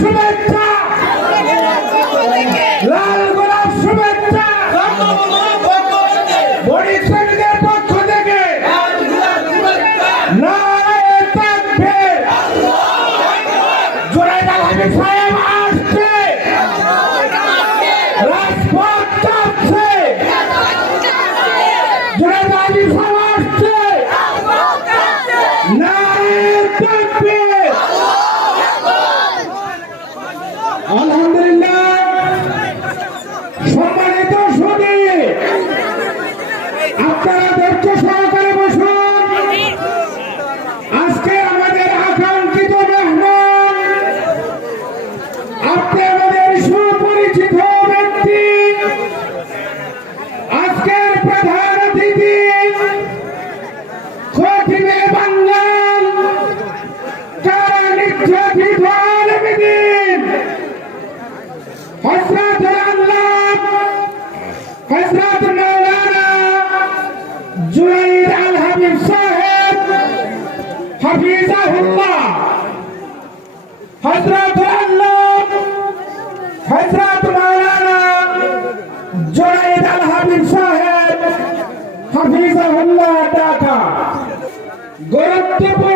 শুভেচ্ছা। লাল গোলাপ শুভেচ্ছা। বরিশালের পক্ষ থেকে রাজপথ জুনায়েদ আল হামিদ সাহেব আসছে। আলহামদুলিল্লাহ। সম্মানিত সুদী আপনারা ধৈর্য সহকারে বসুন। আজকে আমাদের আকাঙ্ক্ষিত মেহমান, আপনি আমাদের সুপরিচিত ব্যক্তি। আজকের প্রধান অতিথি, খতিবে বাঙ্গাল কারা নির্যাতিত हज़रत मौलाना जुनैद अल हबीब साहब हफीजाहुल्ला हज़रत अल्लाह, हज़रत मौलाना जुनैद अल हबीब साहब हफीजाहुल्ला ढाका गोरखपुर